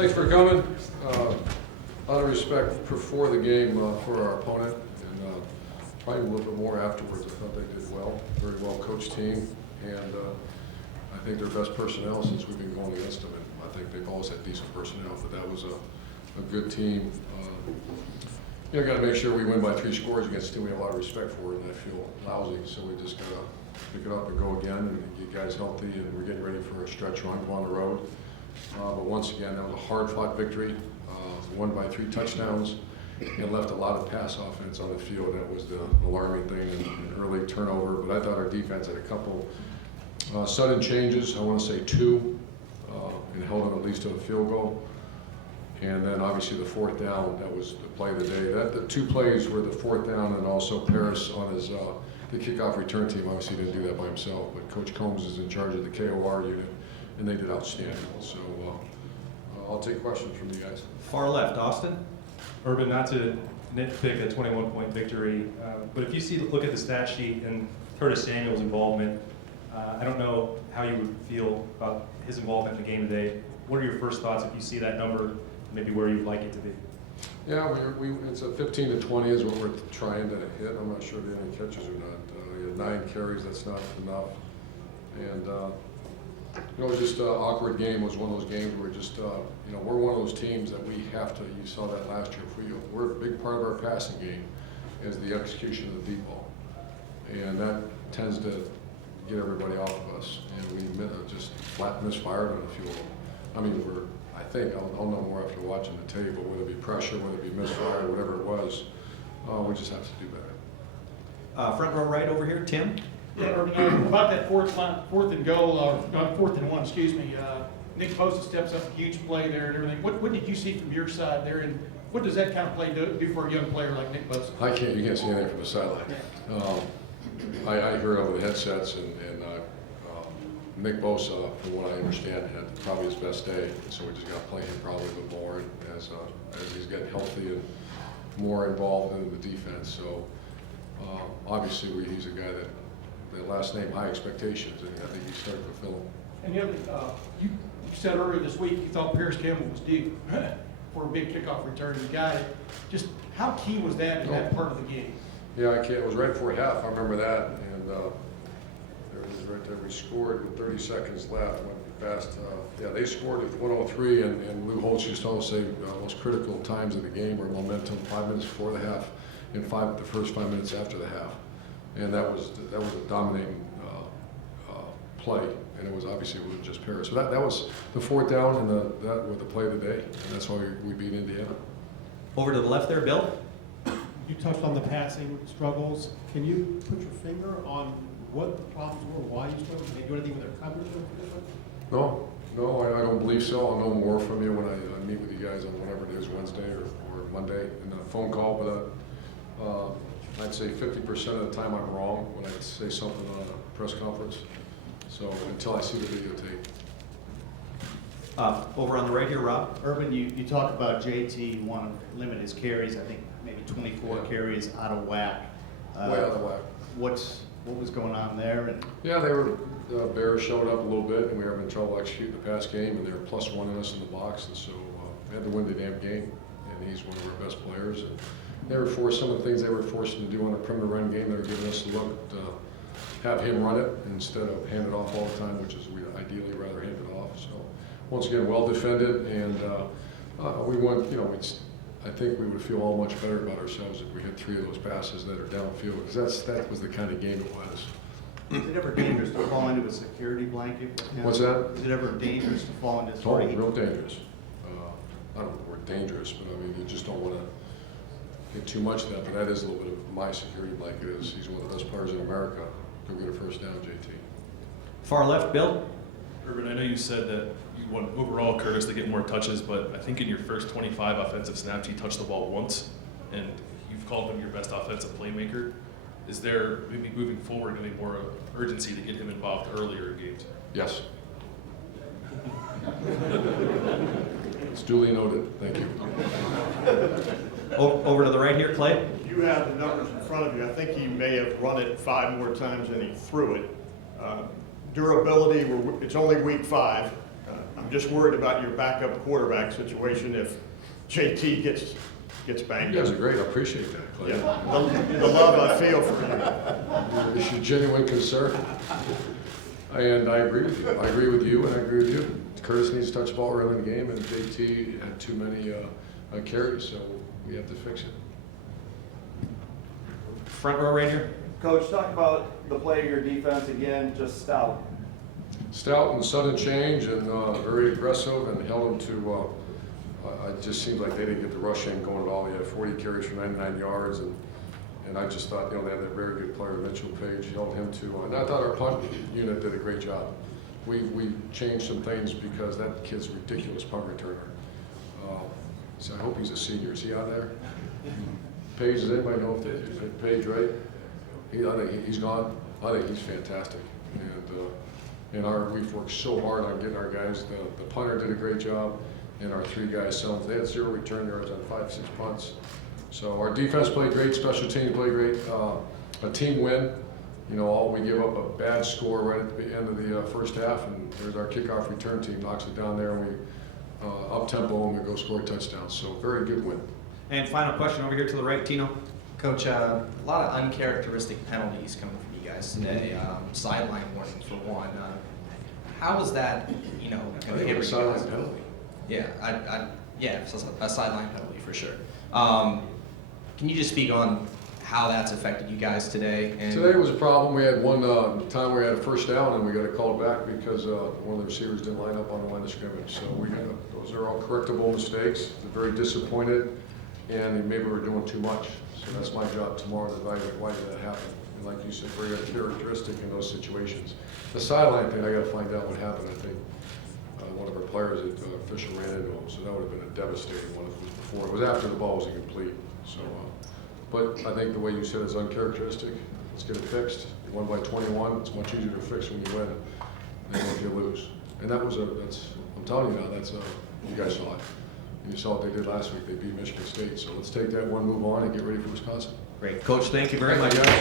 Thanks for coming. A lot of respect before the game for our opponent, and probably a little bit more afterwards. I thought they did well, very well coached team, and I think their best personnel since we've been going against them. And I think they've always had decent personnel, but that was a good team. Got to make sure we win by 3 scores against a team we have a lot of respect for, and I feel lousy, so we just got to pick it up and go again and get guys healthy, and we're getting ready for a stretch run, go on the road. But once again, that was a hard-fought victory, won by 3 touchdowns, and left a lot of pass offense on the field. That was the alarming thing, and early turnover. But I thought our defense had a couple sudden changes, I want to say 2, and held them at least to a field goal. And then obviously the 4th down, that was the play of the day. The 2 plays were the 4th down, and also Paris on his the kickoff return team obviously didn't do that by himself, but Coach Combs is in charge of the KOR unit, and they did outstanding. So I'll take questions from you guys. Far left, Austin. Urban, not to nitpick a 21-point victory, but if you look at the stat sheet and Curtis Samuel's involvement, I don't know how you would feel about his involvement in the game today. What are your first thoughts if you see that number, maybe where you'd like it to be? Yeah, it's a 15 to 20 is what we're trying to hit. I'm not sure if he had any catches or not. He had 9 carries, that's not enough. And it was just an awkward game. It was one of those games where just, we're one of those teams that we have to, you saw that last year for you. We're a big part of our passing game is the execution of the deep ball. And that tends to get everybody off of us. And we just flat misfired on a few of them. I mean, I think, I'll know more after watching the tape, but whether it be pressure, whether it be misfire, whatever it was, we just have to do better. Front row right over here, Tim. Yeah, about that fourth and goal, or not 4th and 1, excuse me. Nick Bosa steps up, huge play there and everything. What did you see from your side there, and what does that kind of play do for a young player like Nick Bosa? You can't see anything from the sideline. Yeah. I heard over the headsets, and Nick Bosa, from what I understand, had probably his best day. So we just got to play him probably a bit more as he's getting healthy and more involved in the defense. So obviously he's a guy that last name high expectations, and I think he's starting to fulfill them. And the other, you said earlier this week you thought Paris Campbell was due for a big kickoff return. You got it. Just how key was that in that part of the game? Yeah, it was right before half. I remember that, and there it is right there. We scored with 30 seconds left. Went fast. They scored at 103, and Lou Holtz used to always say most critical times of the game were momentum 5 minutes before the half, and the first 5 minutes after the half. And that was a dominating play, and it was obviously just Paris. So that was the 4th down, and that was the play of the day, and that's why we beat Indiana. Over to the left there, Bill. You touched on the passing struggles. Can you put your finger on what the problems were, why you struggled? Did they do anything with their coverage? No, I don't believe so. I'll know more from you when I meet with you guys on whatever it is, Wednesday or Monday, in a phone call. But I'd say 50% of the time I'm wrong when I say something on a press conference. So until I see the videotape. Over on the right here, Rob. Urban, you talk about JT wanting to limit his carries. I think maybe 24 carries out of whack. Way out of whack. What was going on there? And Yeah, Bears showed up a little bit, and we were having trouble executing the pass game, and they were +1 in us in the box, and so we had to win the damn game. And he's one of our best players. And they were forced some of the things they were forced to do on the perimeter run game. They were giving us a look to have him run it instead of hand it off all the time, which is we ideally rather hand it off. So once again, well defended, and we won. I think we would feel all much better about ourselves if we hit 3 of those passes that are downfield, because that was the kind of game it was. is it ever dangerous to fall into a security blanket with him? What's that? Is it ever dangerous to fall into Oh, sort of real dangerous. I don't know the word dangerous, but I mean, you just don't want to get too much of that, but that is a little bit of my security blanket. He's one of the best players in America. Go get a first down, JT. Far left, Bill. Urban, I know you said that you want overall Curtis to get more touches, but I think in your first 25 offensive snaps, he touched the ball once, and you've called him your best offensive playmaker. Is there, maybe moving forward, any more urgency to get him involved earlier in games? Yes. It's duly noted. Thank you. Over to the right here, Clay. You have the numbers in front of you. I think he may have run it 5 more times than he threw it. Durability, it's only week 5. I'm I'm just worried about your backup quarterback situation if JT gets banged You guys up. are great, I appreciate that, Clay. Yeah, the love I feel for you. It's your genuine concern. And I agree with you. I agree with you, and I agree with you. Curtis needs to touch the ball early in the game, and JT had too many carries, so we have to fix it. Front row right here. Coach, talk about the play of your defense again, just stout. Stout and sudden change, and very aggressive, and held them to. It just seems like they didn't get the rushing going at all. He had 40 carries for 99 yards, and I just thought, they had a very good player, Mitchell Page, held him to. And I thought our punt unit did a great job. We changed some things because that kid's a ridiculous punt returner. So I hope he's a senior. Is he out there? Page, does anybody know if Page, right? I think he's gone. I think he's fantastic. And we've worked so hard on getting our guys. The punter did a great job, and our 3 guys, they had 0 return yards on 5, 6 punts. So our defense played great, special teams played great. A team win. We give up a bad score right at the end of the first half, and there's our kickoff return team knocks it down there, and we up tempo and we go score a touchdown. So very good win. And final question over here to the right, Tino. Coach, a lot of uncharacteristic penalties coming from you guys today. Sideline warning for one. How was that, kind of I think hit a you sideline guys? penalty. Yeah, so a sideline penalty for sure. Can you just speak on how that's affected you guys today? And Today was a problem. We had one time we had a first down and we got to call it back because one of the receivers didn't line up on the line of scrimmage. So those are all correctable mistakes. They're very disappointed, and maybe we're doing too much. So that's my job tomorrow to evaluate why did that happen. And like you said, very uncharacteristic in those situations. The sideline thing, I got to find out what happened. I think one of our players, official ran into him, so that would have been a devastating one if it was before. It was after the ball was incomplete. So, but I think the way you said it's uncharacteristic. Let's get it fixed. You won by 21. It's much easier to fix when you win than if you lose. And I'm telling you now, you guys saw it. And you saw what they did last week. They beat Michigan State. So let's take that one move on and get ready for Wisconsin. Great. Coach, thank you very much. Thank you, guys.